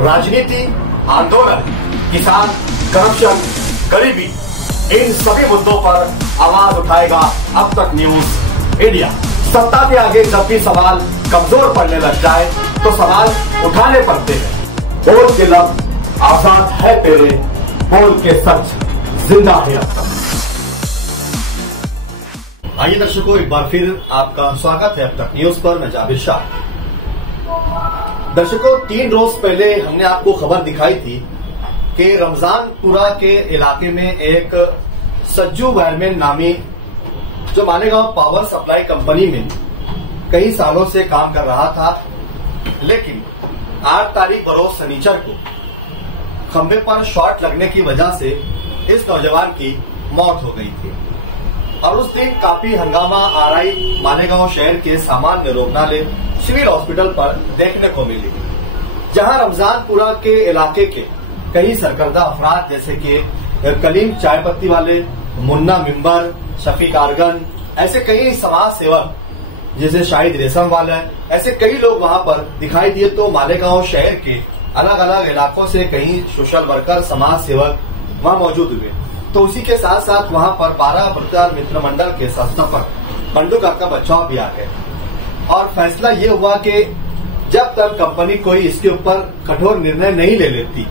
राजनीति, आंदोलन, किसान, करप्शन, गरीबी, इन सभी मुद्दों पर आवाज उठाएगा अब तक न्यूज इंडिया। सत्ता के आगे जब भी सवाल कमजोर पड़ने लग जाए तो सवाल उठाने पड़ते हैं। बोल के लब आजाद है तेरे, बोल के सच जिंदा है अब तक। आइए दर्शकों, एक बार फिर आपका स्वागत है अब तक न्यूज पर। मैं जाबिर शाह। दर्शकों, 3 रोज पहले हमने आपको खबर दिखाई थी कि रमजानपुरा के इलाके में एक सज्जू वायरमैन नामी जो मालेगांव पावर सप्लाई कंपनी में कई सालों से काम कर रहा था, लेकिन 8 तारीख बरोज शनिचर को खंभे पर शॉर्ट लगने की वजह से इस नौजवान की मौत हो गई थी। और उस दिन काफी हंगामा आरआई मालेगांव शहर के सामान्य रुग्णालय सिविल हॉस्पिटल पर देखने को मिली, जहां रमजानपुरा के इलाके के कई सरकर्दा अफराद जैसे कि कलीम चाय पत्ती वाले, मुन्ना मिंबर, शफीक आरगन, ऐसे कई समाज सेवक जैसे शाहिद रेशम वाला, ऐसे कई लोग वहां पर दिखाई दिए। तो मालेगांव शहर के अलग अलग इलाकों से कई सोशल वर्कर, समाज सेवक वहां मौजूद हुए। तो उसी के साथ साथ वहां पर 12 प्रचार मित्र मंडल के संस्थापक बंडू काका बचाव भी आ गए। और फैसला ये हुआ कि जब तक कंपनी कोई इसके ऊपर कठोर निर्णय नहीं ले लेती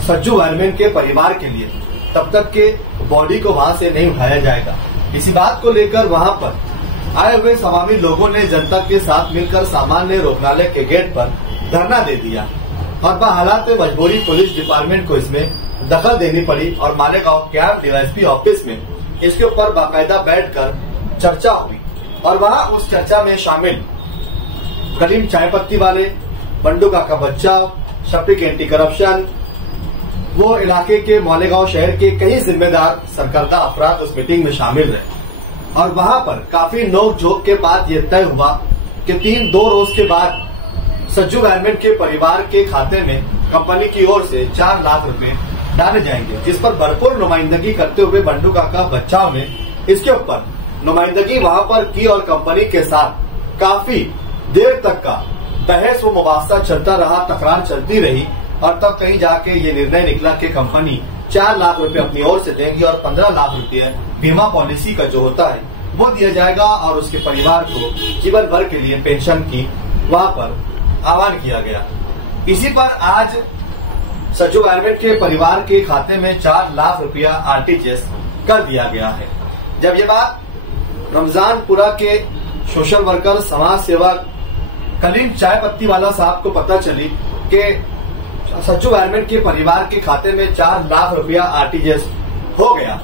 सज्जू वायरमैन के परिवार के लिए, तब तक के बॉडी को वहां से नहीं उठाया जाएगा। इसी बात को लेकर वहां पर आए हुए समामी लोगों ने जनता के साथ मिलकर सामान्य रुग्णालय के गेट पर धरना दे दिया और हालात में मजबूरी पुलिस डिपार्टमेंट को इसमें दखल देनी पड़ी और मालेगांव कैंप डीवाईएसपी ऑफिस में इसके ऊपर बाकायदा बैठकर चर्चा हुई। और वहां उस चर्चा में शामिल कलीम चाय पत्ती वाले, बंडू काका बचाव, शफीक एंटी करप्शन, वो इलाके के मालेगांव शहर के कई जिम्मेदार सरकर्दा अफराद उस मीटिंग में शामिल रहे। और वहां पर काफी नोक-झोंक के बाद ये तय हुआ कि 2 रोज के बाद सज्जू वायरमैन के परिवार के खाते में कंपनी की ओर से 4 लाख रुपए डाले जाएंगे, जिस पर भरपूर नुमाइंदगी करते हुए बंडू काका बचाव ने इसके ऊपर नुमाइंदगी वहां पर की और कंपनी के साथ काफी देर तक का बहस व मुबासा चलता रहा, तकरार चलती रही। और तब कहीं जाके ये निर्णय निकला कि कंपनी 4 लाख रुपए अपनी ओर से देंगी और 15 लाख रुपए बीमा पॉलिसी का जो होता है वो दिया जाएगा और उसके परिवार को जीवन भर के लिए पेंशन की वहां पर आह्वान किया गया। इसी पर आज सज्जू वायरमैन के परिवार के खाते में 4 लाख रुपया आरटीजीएस कर दिया गया है। जब ये बात रमजानपुरा के सोशल वर्कर, समाज सेवक कलीम चाय पत्ती वाला साहब को पता चली कि सज्जू वायरमैन के परिवार के खाते में 4 लाख रुपया आरटीजीएस हो गया,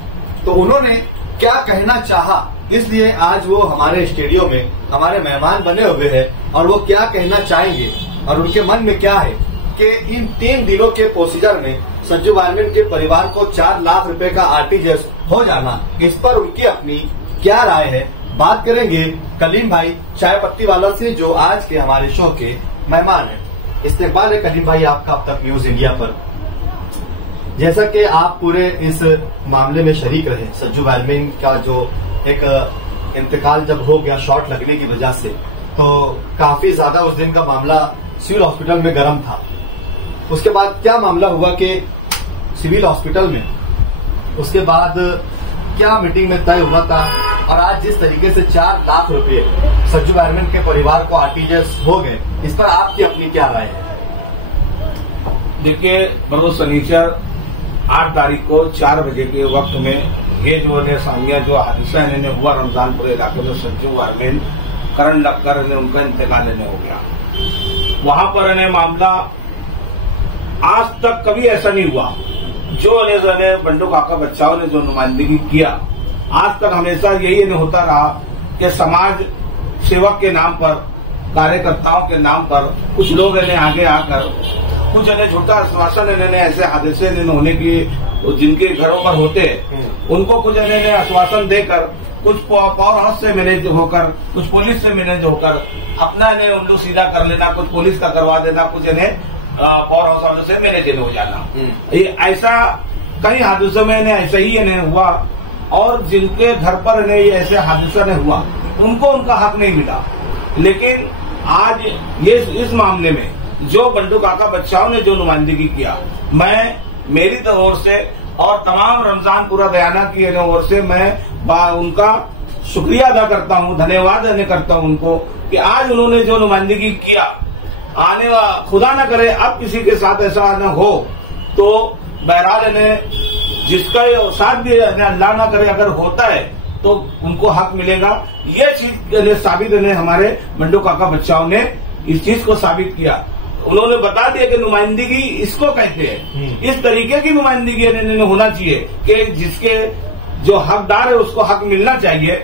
तो उन्होंने क्या कहना चाहा, इसलिए आज वो हमारे स्टूडियो में हमारे मेहमान बने हुए हैं और वो क्या कहना चाहेंगे और उनके मन में क्या है कि इन 3 दिनों के प्रोसीजर में सज्जू वायरमैन के परिवार को 4 लाख रुपए का आरटीजीएस हो जाना, इस पर उनकी अपनी क्या राय है। बात करेंगे कलीम भाई चाय पत्ती वाला से, जो आज के हमारे शो के मेहमान हैं। इस्तेकबाल है कलीम भाई आपका अब तक न्यूज इंडिया पर। जैसा कि आप पूरे इस मामले में शरीक रहे, सज्जू वायरमैन का जो एक इंतकाल जब हो गया शॉर्ट लगने की वजह से, तो काफी ज्यादा उस दिन का मामला सिविल हॉस्पिटल में गर्म था। उसके बाद क्या मामला हुआ कि सिविल हॉस्पिटल में उसके बाद क्या मीटिंग में तय हुआ था और आज जिस तरीके से 4 लाख रुपए सज्जू वायरमैन के परिवार को आरटीजीएस हो गए, इस पर आपकी अपनी क्या राय है? देखिए, बरोज शनिचर 8 तारीख को 4 बजे के वक्त में ये जो सामिया जो हादसा इन्हें हुआ रमजानपुर इलाके में, सज्जू वायरमैन करंट लगकर उनका इंतकाल हो गया। वहां पर इन्हें मामला आज तक कभी ऐसा नहीं हुआ जो बंडू काका बचाव ने जो नुमाइंदगी किया, आज तक हमेशा यही होता रहा कि समाज सेवक के नाम पर, कार्यकर्ताओं के नाम पर कुछ लोग इन्हें आगे आकर कुछ इन्हें झूठा आश्वासन, इन्हें ऐसे हादसे होने की जिनके घरों पर होते हैं उनको कुछ इन्हें आश्वासन देकर, कुछ पावर हाउस से मैनेज होकर, कुछ पुलिस से मैनेज होकर अपना इन्हें उल्लू सीधा कर लेना, कुछ पुलिस का करवा देना, कुछ इन्हें पावर हाउस वालों से मैनेज हो जाना। ये ऐसा कई हादसों में इन्हें ऐसा ही इन्हें हुआ और जिनके घर पर इन्हें ऐसे हादसा नहीं हुआ उनको उनका हक नहीं मिला। लेकिन आज ये इस मामले में जो बंडू काका बच्चाओं ने जो नुमाइंदगी किया, मैं मेरी ओर से और तमाम रमजानपुरा दयाना की ओर से मैं उनका शुक्रिया अदा करता हूं, धन्यवाद करता हूं उनको कि आज उन्होंने जो नुमाइंदगी किया, आने वाला खुदा न करे अब किसी के साथ ऐसा न हो, तो बहरहाल इन्हें जिसका साथ भी अल्लाह ना करे अगर होता है तो उनको हक मिलेगा। ये चीज साबित हमारे बंडू काका बच्चाओं ने इस चीज को साबित किया। उन्होंने बता दिया कि नुमाइंदगी इसको कहते हैं, इस तरीके की नुमाइंदगी होना चाहिए कि जिसके जो हकदार है उसको हक मिलना चाहिए।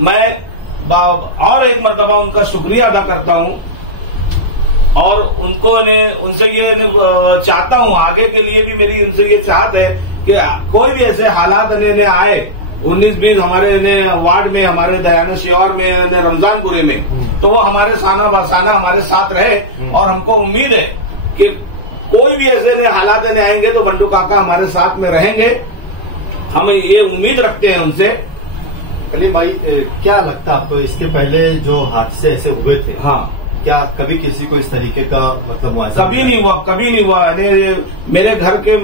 मैं और एक मर्तबा उनका शुक्रिया अदा करता हूं और उनसे ये चाहता हूं, आगे के लिए भी मेरी उनसे ये चाहत है कि कोई भी ऐसे हालात आए 19-20 हमारे वार्ड में, हमारे दयाना शिवार में, रमजानपुरे में, तो वो हमारे साना बसाना हमारे साथ रहे। और हमको उम्मीद है कि कोई भी ऐसे हालात आएंगे तो बंडू काका हमारे साथ में रहेंगे, हम ये उम्मीद रखते हैं उनसे। कलीम भाई, क्या लगता है आपको इसके पहले जो हादसे ऐसे हुए थे, हाँ, क्या कभी किसी को इस तरीके का मतलब कभी नहीं हुआ। मेरे घर के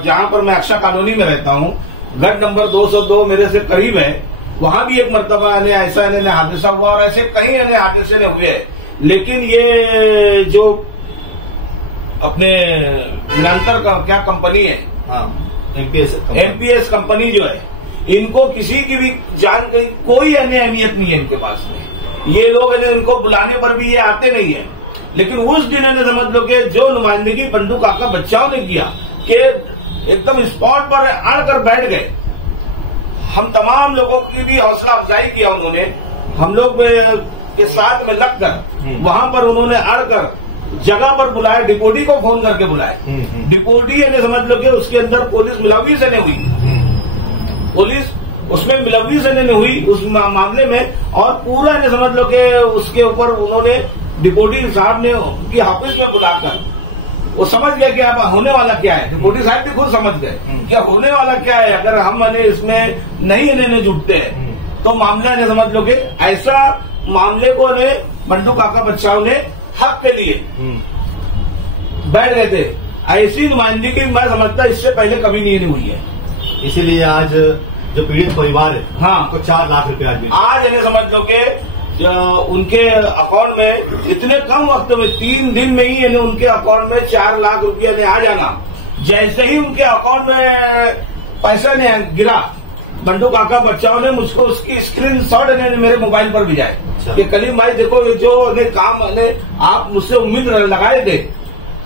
जहाँ पर मैं अक्षा कॉलोनी में रहता हूँ, घर नंबर 202 मेरे से करीब है, वहां भी एक मर्तबा ऐसा हादसा हुआ और ऐसे कई हादसे हुए। लेकिन ये जो अपने मिलांतर का क्या कंपनी है, एमपीएस कंपनी जो है, इनको किसी की भी जान की कोई अहमियत नहीं है इनके पास में। ये लोग इनको बुलाने पर भी ये आते नहीं है। लेकिन उस दिन समझ लो कि जो नुमाइंदगी बंडू काका बच्चाओं ने किया कि एकदम स्पॉट पर अड़कर बैठ गए। हम तमाम लोगों की भी हौसला अफजाई किया उन्होंने, हम लोग के साथ में लगकर वहां पर उन्होंने अड़कर जगह पर बुलाया, डिपोटी को फोन करके बुलाए। डिपोटी समझ लो कि उसके अंदर पुलिस मुलव्विस हुई, पुलिस उसमें मुलव्विस हुई उस मामले में, और पूरा समझ लो कि उसके ऊपर उन्होंने डिपोटी साहब ने की ऑफिस में बुलाकर वो समझ गए कि अब होने वाला क्या है। डिपोटी साहब भी खुद समझ गए कि होने वाला क्या है, अगर हम इसमें नहीं जुटते हैं तो मामला समझ लो कि ऐसा मामले को बंडू काका बच्चाओं ने हक के लिए बैठ गए थे। ऐसी नुमाइंदगी मैं समझता इससे पहले कभी नहीं हुई है। इसीलिए आज जो पीड़ित परिवार है, हाँ, तो 4 लाख रुपए आज समझ लो कि उनके अकाउंट में इतने कम वक्त में 3 दिन में ही उनके अकाउंट में 4 लाख रुपया ने आ जाना। जैसे ही उनके अकाउंट में पैसा ने गिरा, बंडू काका बच्चाओं ने मुझको उसकी स्क्रीनशॉट मेरे मोबाइल पर भेजा कि कलीम भाई देखो ये जो काम आप मुझसे उम्मीद लगाए थे,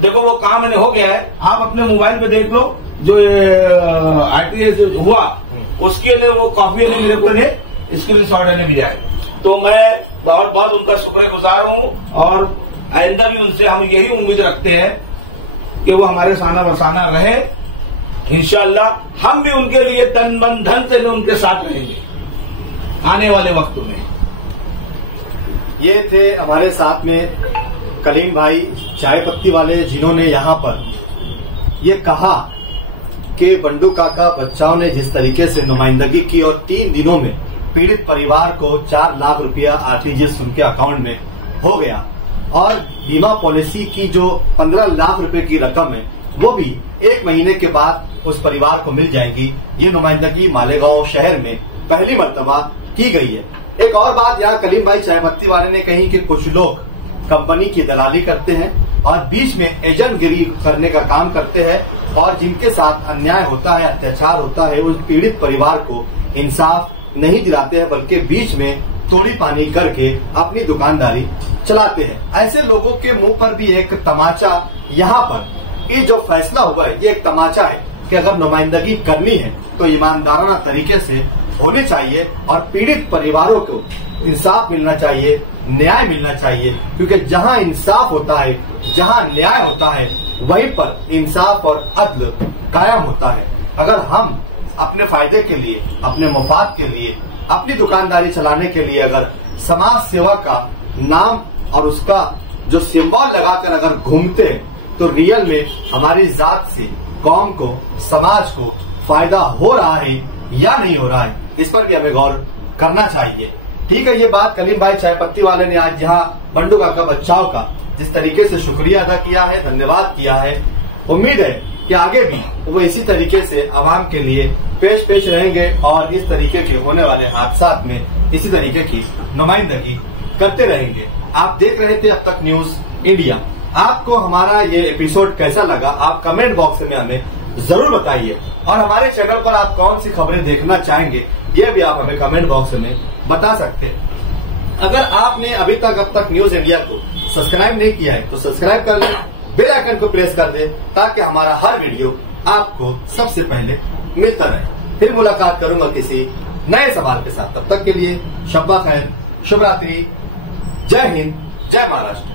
देखो वो काम हो गया है, आप अपने मोबाइल पे देख लो। जो आरटीए हुआ उसके लिए वो कॉपी मेरे को स्क्रीनशॉट भेजा है। तो मैं बहुत बहुत उनका शुक्रगुजार हूं और आइंदा भी उनसे हम यही उम्मीद रखते हैं कि वो हमारे साना बसाना रहे। इंशाअल्लाह हम भी उनके लिए तन मन धन से उनके साथ रहेंगे आने वाले वक्त में। ये थे हमारे साथ में कलीम भाई चाय पत्ती वाले, जिन्होंने यहाँ पर ये कहा कि बंडू काका बच्चाओं ने जिस तरीके से नुमाइंदगी की और 3 दिनों में पीड़ित परिवार को 4 लाख रुपया आरटीजीएस उनके अकाउंट में हो गया, और बीमा पॉलिसी की जो 15 लाख रुपए की रकम है वो भी 1 महीने के बाद उस परिवार को मिल जाएगी। ये नुमाइंदगी मालेगांव शहर में पहली मर्तबा की गई है। एक और बात यहाँ कलीम भाई चाय पत्ती वाले ने कही कि कुछ लोग कंपनी की दलाली करते हैं और बीच में एजेंटगिरी करने का काम करते हैं, और जिनके साथ अन्याय होता है, अत्याचार होता है, उस पीड़ित परिवार को इंसाफ नहीं दिलाते हैं, बल्कि बीच में थोड़ी पानी करके अपनी दुकानदारी चलाते हैं। ऐसे लोगों के मुंह पर भी एक तमाचा, यहाँ पर ये जो फैसला हुआ है ये एक तमाचा है कि अगर नुमाइंदगी करनी है तो ईमानदाराना तरीके से होनी चाहिए और पीड़ित परिवारों को इंसाफ मिलना चाहिए, न्याय मिलना चाहिए। क्योंकि जहाँ इंसाफ होता है, जहाँ न्याय होता है, वहीं पर इंसाफ और अदल कायम होता है। अगर हम अपने फायदे के लिए, अपने मुफाद के लिए, अपनी दुकानदारी चलाने के लिए अगर समाज सेवा का नाम और उसका जो सिंबल लगाकर अगर घूमते हैं तो रियल में हमारी जात से कौम को, समाज को फायदा हो रहा है या नहीं हो रहा है, इस पर भी हमें गौर करना चाहिए। ठीक है, ये बात कलीम भाई चाय पत्ती वाले ने आज यहाँ बंडू काका बच्चाओं का जिस तरीके से शुक्रिया अदा किया है, धन्यवाद किया है, उम्मीद है कि आगे भी वो इसी तरीके से आवाम के लिए पेश रहेंगे और इस तरीके के होने वाले हादसात में इसी तरीके की नुमाइंदगी करते रहेंगे। आप देख रहे थे अब तक न्यूज इंडिया। आपको हमारा ये एपिसोड कैसा लगा आप कमेंट बॉक्स में हमें जरूर बताइए, और हमारे चैनल पर आप कौन सी खबरें देखना चाहेंगे ये भी आप हमें कमेंट बॉक्स में बता सकते हैं। अगर आपने अभी तक अब तक न्यूज इंडिया को सब्सक्राइब नहीं किया है तो सब्सक्राइब कर लें, बेल आइकन को प्रेस कर दें ताकि हमारा हर वीडियो आपको सबसे पहले मिलता रहे। फिर मुलाकात करूंगा किसी नए सवाल के साथ, तब तक के लिए शब्बा खैर, शुभ रात्रि, जय हिंद, जय महाराष्ट्र।